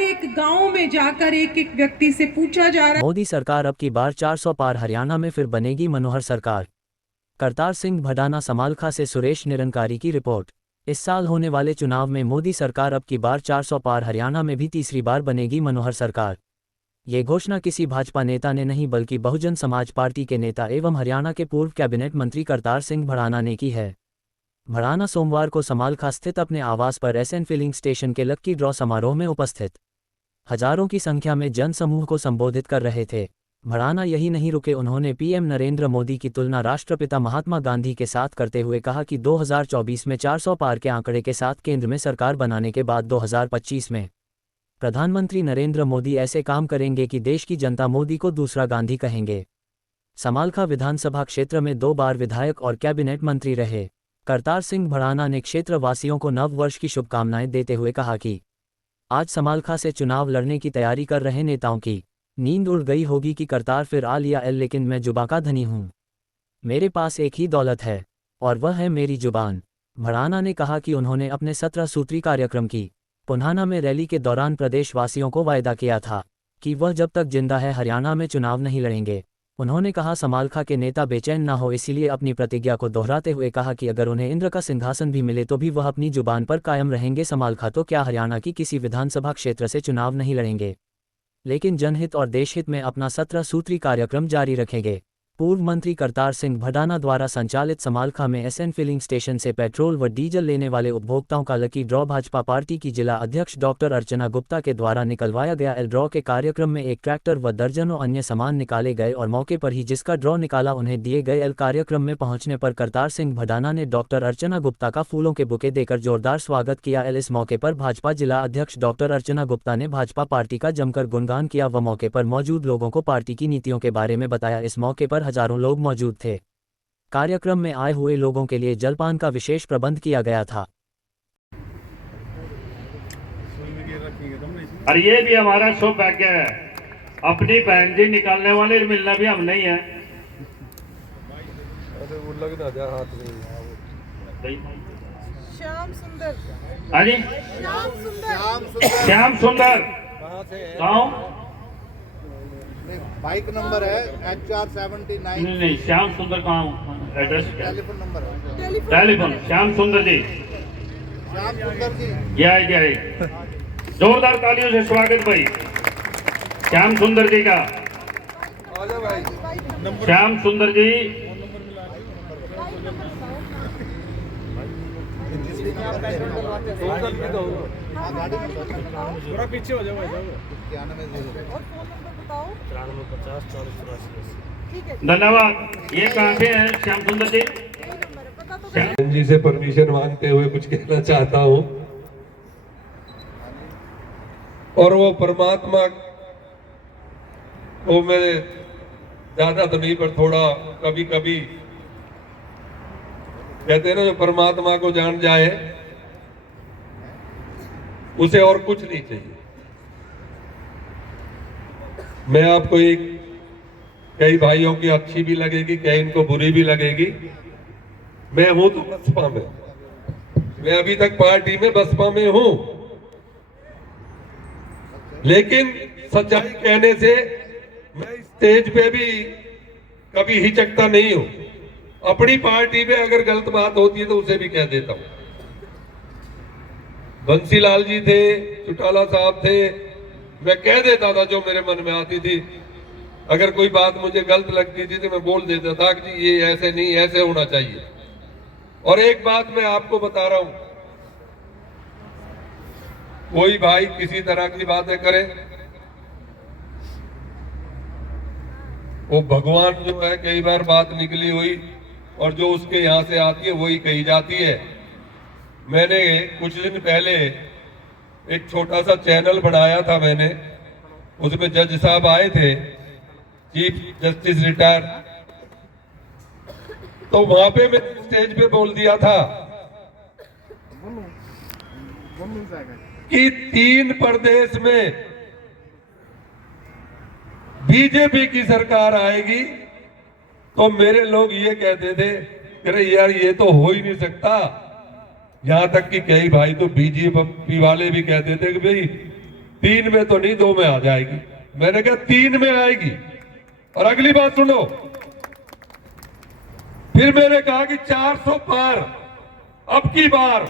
हर एक गांव में जाकर एक एक व्यक्ति से पूछा जा रहा है। मोदी सरकार अब की बार 400 पार, हरियाणा में फिर बनेगी मनोहर सरकार। करतार सिंह भडाना समालखा से सुरेश निरंकारी की रिपोर्ट। इस साल होने वाले चुनाव में मोदी सरकार अब की बार 400 पार, हरियाणा में भी तीसरी बार बनेगी मनोहर सरकार। ये घोषणा किसी भाजपा नेता ने नहीं बल्कि बहुजन समाज पार्टी के नेता एवं हरियाणा के पूर्व कैबिनेट मंत्री करतार सिंह भडाना ने की है। भडाना सोमवार को समालखा स्थित अपने आवास पर एसएन फिलिंग स्टेशन के लक्की ड्रॉ समारोह में उपस्थित हजारों की संख्या में जन समूह को संबोधित कर रहे थे। भडाना यही नहीं रुके, उन्होंने पीएम नरेंद्र मोदी की तुलना राष्ट्रपिता महात्मा गांधी के साथ करते हुए कहा कि 2024 में 400 पार के आंकड़े के साथ केंद्र में सरकार बनाने के बाद 2025 में प्रधानमंत्री नरेंद्र मोदी ऐसे काम करेंगे कि देश की जनता मोदी को दूसरा गांधी कहेंगे। समालखा विधानसभा क्षेत्र में 2 बार विधायक और कैबिनेट मंत्री रहे करतार सिंह भडाना ने क्षेत्र वासियों को नव वर्ष की शुभकामनाएं देते हुए कहा कि आज समालखा से चुनाव लड़ने की तैयारी कर रहे नेताओं की नींद उड़ गई होगी कि करतार फिर आ लिया एल, लेकिन मैं जुबां का धनी हूं। मेरे पास एक ही दौलत है और वह है मेरी जुबान। भडाना ने कहा कि उन्होंने अपने 17 सूत्री कार्यक्रम की पुन्हाना में रैली के दौरान प्रदेशवासियों को वायदा किया था कि वह जब तक जिंदा है हरियाणा में चुनाव नहीं लड़ेंगे। उन्होंने कहा समालखा के नेता बेचैन ना हो, इसीलिए अपनी प्रतिज्ञा को दोहराते हुए कहा कि अगर उन्हें इंद्र का सिंहासन भी मिले तो भी वह अपनी जुबान पर कायम रहेंगे। समालखा तो क्या हरियाणा की किसी विधानसभा क्षेत्र से चुनाव नहीं लड़ेंगे, लेकिन जनहित और देशहित में अपना 17 सूत्री कार्यक्रम जारी रखेंगे। पूर्व मंत्री करतार सिंह भडाना द्वारा संचालित समालखा में एसएन फिलिंग स्टेशन से पेट्रोल व डीजल लेने वाले उपभोक्ताओं का लकी ड्रॉ भाजपा पार्टी की जिला अध्यक्ष डॉक्टर अर्चना गुप्ता के द्वारा निकलवाया गया। एल ड्रॉ के कार्यक्रम में एक ट्रैक्टर व दर्जनों अन्य सामान निकाले गए और मौके पर ही जिसका ड्रॉ निकाला उन्हें दिए गए। एल कार्यक्रम में पहुंचने पर करतार सिंह भडाना ने डॉक्टर अर्चना गुप्ता का फूलों के बुके देकर जोरदार स्वागत किया। इस मौके पर भाजपा जिला अध्यक्ष डॉक्टर अर्चना गुप्ता ने भाजपा पार्टी का जमकर गुणगान किया व मौके पर मौजूद लोगों को पार्टी की नीतियों के बारे में बताया। इस मौके पर हजारों लोग मौजूद थे। कार्यक्रम में आए हुए लोगों के लिए जलपान का विशेष प्रबंध किया गया था। और ये भी हमारा सौभाग्य है, अपनी बहन जी निकालने वाले मिलना भी हम नहीं है। श्याम सुंदर। हाँ जी, श्याम सुंदर गाँव बाइक नंबर है HR79। नहीं, श्याम सुंदर कहाँ एड्रेस क्या? टेलीफोन नंबर है। टेलीफोन श्याम सुंदर जी। श्याम सुंदर जी ये आए जोरदार तालियों से स्वागत भाई श्याम सुंदर जी का। श्याम सुंदर जी थोड़ा पीछे हो जाओ भाई। धन्यवाद। ये कहाँ से है श्याम सुंदर जी? जी से परमिशन मांगते हुए कुछ कहना चाहता हूं। और वो परमात्मा को मैं ज्यादा तो नहीं पर थोड़ा कभी कभी कहते हैं ना, जो परमात्मा को जान जाए उसे और कुछ नहीं चाहिए। मैं आपको एक कई भाइयों की अच्छी भी लगेगी, कई इनको बुरी भी लगेगी। मैं हूं तो बसपा में, मैं अभी तक पार्टी में बसपा में हूं, लेकिन सच्चाई कहने से मैं स्टेज पे भी कभी हिचकता नहीं हूं। अपनी पार्टी में अगर गलत बात होती है तो उसे भी कह देता हूं। बंसीलाल जी थे, चौटाला साहब थे, मैं कह देता था जो मेरे मन में आती थी। अगर कोई बात मुझे गलत लगती थी तो मैं बोल देता था कि ये ऐसे नहीं, ऐसे होना चाहिए। और एक बात मैं आपको बता रहा हूं, कोई भाई किसी तरह की बातें करे, वो भगवान जो है, कई बार बात निकली हुई और जो उसके यहां से आती है वही कही जाती है। मैंने कुछ दिन पहले एक छोटा सा चैनल बनाया था मैंने, उसमें जज साहब आए थे, चीफ जस्टिस रिटायर, तो वहां पे मैं स्टेज पे बोल दिया था कि 3 प्रदेश में बीजेपी की सरकार आएगी तो मेरे लोग ये कहते थे, अरे यार ये तो हो ही नहीं सकता। यहां तक कि कई भाई तो बीजेपी वाले भी कहते थे कि भाई 3 में तो नहीं 2 में आ जाएगी। मैंने कहा 3 में आएगी। और अगली बात सुनो, फिर मैंने कहा कि 400 पार अब की बार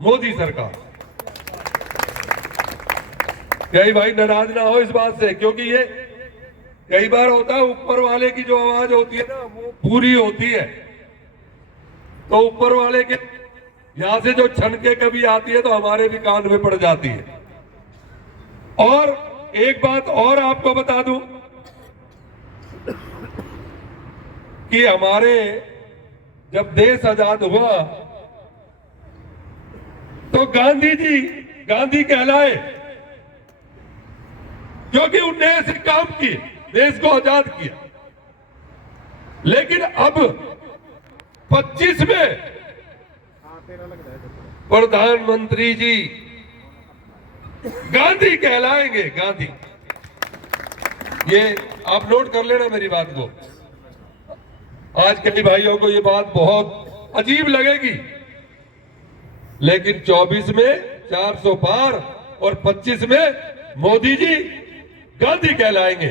मोदी सरकार। कई भाई नाराज ना हो इस बात से, क्योंकि ये कई बार होता है ऊपर वाले की जो आवाज होती है ना वो पूरी होती है, तो ऊपर वाले के यहां से जो छनके कभी आती है तो हमारे भी कान में पड़ जाती है। और एक बात और आपको बता दूं कि हमारे जब देश आजाद हुआ तो गांधी जी गांधी कहलाए, क्योंकि उनने ऐसे काम किए, देश को आजाद किया। लेकिन अब 25 में प्रधानमंत्री जी गांधी कहलाएंगे। गांधी, ये आप नोट कर लेना मेरी बात को। आज कई भाइयों को ये बात बहुत अजीब लगेगी, लेकिन 24 में 400 पार और 25 में मोदी जी गांधी कहलाएंगे।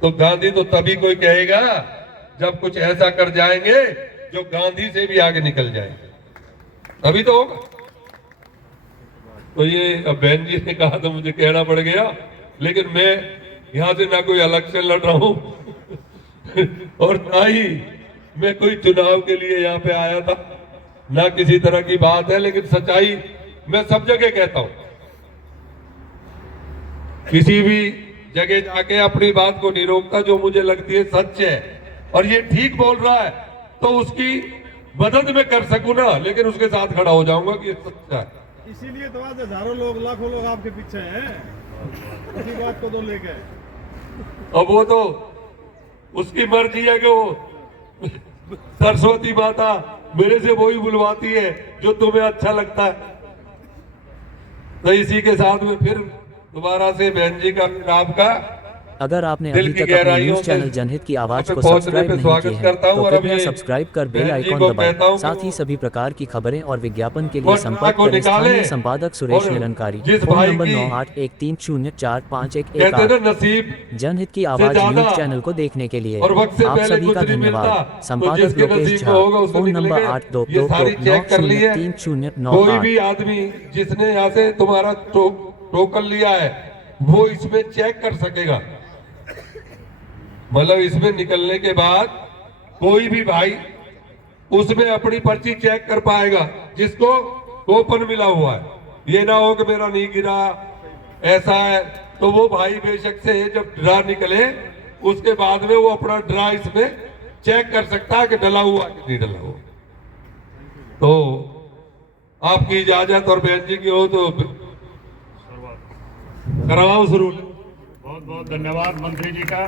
तो गांधी तो तभी कोई कहेगा जब कुछ ऐसा कर जाएंगे जो गांधी से भी आगे निकल जाएंगे, तभी तो होगा। तो ये अब बहन जी ने कहा तो मुझे कहना पड़ गया, लेकिन मैं यहां से ना कोई इलेक्शन लड़ रहा हूं और ना ही मैं कोई चुनाव के लिए यहाँ पे आया था, ना किसी तरह की बात है। लेकिन सच्चाई मैं सब जगह कहता हूं, किसी भी जगह जाके अपनी बात को नहीं रोकता। जो मुझे लगती है सच है और ये ठीक बोल रहा है तो उसकी मदद में कर सकूं ना, लेकिन उसके साथ खड़ा हो जाऊंगा कि ये सच्चा है। इसीलिए तो आज हजारों लोग लाखों लोग आपके पीछे हैं, इसी बात को तो लेके। अब वो तो उसकी मर्जी है कि वो सरस्वती माता मेरे से वही बुलवाती है जो तुम्हें अच्छा लगता है। तो इसी के साथ में फिर दोबारा से बहन जी का फिर आपका अगर आपने दिल अभी की तक अपने गहराइयों न्यूज से चैनल जनहित की आवाज को पहुंचने सब्सक्राइब पे नहीं स्वागत किए हैं करता हूं तो और अब कृपया ये सब्सक्राइब कर बेल बहन जी आइकॉन को दबाएं। कहता हूं कि साथ ही वो सभी प्रकार की खबरें और विज्ञापन के वो लिए संपर्क को करें निकाले स्थानीय संपादक सुरेश और निरंकारी, जिस फोन भाई नंबर की 9813045111। कहते हैं ना नसीब जनहित की आवाज ज्यादा न्यूज चैनल को देखने के लिए और वक्त से आप पहले सभी कुछ का नहीं मिलता, धन्यवाद। तो संपादक जिसके लोकेश नसीब झा, में होगा उसको फोन नंबर निकलेंगे। ये सारी चेक कर ली है। 822909 कोई भी आदमी जिसने यहाँ से तुम्हारा टोकन लिया है वो इसमें चेक कर सकेगा। मतलब इसमें निकलने के बाद कोई भी भाई उसमें अपनी पर्ची चेक कर पाएगा जिसको टोकन मिला हुआ है। ये ना हो कि मेरा नहीं गिरा ऐसा है, तो वो भाई बेशक से जब ड्रा निकले उसके बाद में वो अपना ड्रा इसमें चेक कर सकता है कि डला हुआ कि नहीं डला हुआ। तो आपकी इजाजत और बहन जी की हो तो करवाओ शुरू। बहुत बहुत धन्यवाद मंत्री जी का।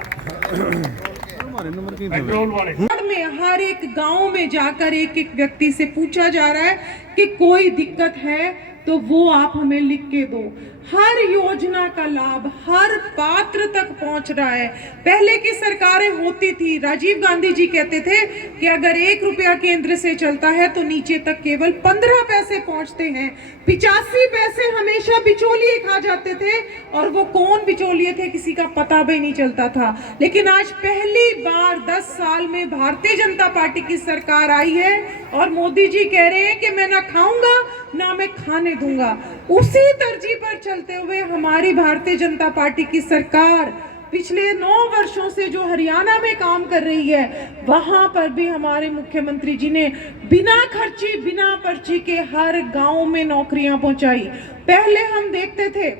पेट्रोल वाले में हर एक गांव में जाकर एक एक व्यक्ति से पूछा जा रहा है कि कोई दिक्कत है तो वो आप हमें लिख के दो। हर योजना का लाभ हर पात्र तक पहुंच रहा है। पहले की सरकारें होती थी, राजीव गांधी जी कहते थे कि अगर 1 रुपया केंद्र से चलता है तो नीचे तक केवल 15 पैसे पहुंचते हैं। 85 पैसे हमेशा बिचौलिए खा जाते थे और वो कौन बिचौलिए थे किसी का पता भी नहीं चलता था। लेकिन आज पहली बार 10 साल में भारतीय जनता पार्टी की सरकार आई है और मोदी जी कह रहे हैं कि मैं ना खाऊंगा ना मैं खाने दूंगा। उसी तरजीह पर चलते हुए हमारी भारतीय जनता पार्टी की सरकार पिछले 9 वर्षों से जो हरियाणा में काम कर रही है, वहां पर भी हमारे मुख्यमंत्री जी ने बिना खर्ची बिना पर्ची के हर गांव में नौकरियां पहुंचाई। पहले हम देखते थे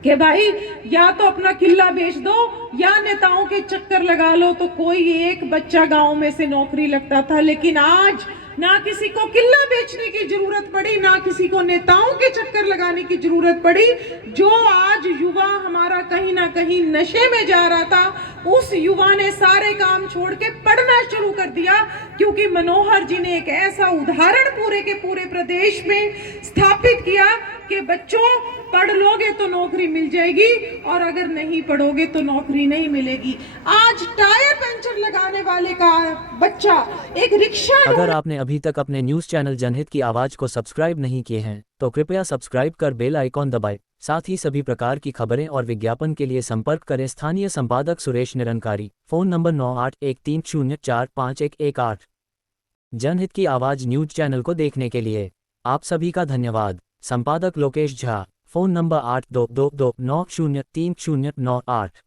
कि भाई या तो अपना किला बेच दो या नेताओं के चक्कर लगा लो तो कोई एक बच्चा गांव में से नौकरी लगता था। लेकिन आज ना किसी को किला बेचने की जरूरत पड़ी, ना किसी को नेताओं के चक्कर लगाने की जरूरत पड़ी। जो आज युवा हमारा कहीं ना कहीं नशे में जा रहा था, उस युवा ने सारे काम छोड़ के पढ़ना शुरू कर दिया, क्योंकि मनोहर जी ने एक ऐसा उदाहरण पूरे के पूरे प्रदेश में स्थापित किया कि बच्चों पढ़ लोगे तो नौकरी मिल जाएगी और अगर नहीं पढ़ोगे तो नौकरी नहीं मिलेगी। आज टायर पंचर लगाने वाले का बच्चा एक रिक्शा। अगर आपने अभी तक अपने न्यूज चैनल जनहित की आवाज को सब्सक्राइब नहीं किए हैं तो कृपया सब्सक्राइब कर बेल आइकॉन दबाएं साथ ही सभी प्रकार की खबरें और विज्ञापन के लिए संपर्क करें स्थानीय संपादक सुरेश निरंकारी, फ़ोन नंबर 9813045118। जनहित की आवाज़ न्यूज चैनल को देखने के लिए आप सभी का धन्यवाद। संपादक लोकेश झा, फ़ोन नंबर 8222903098।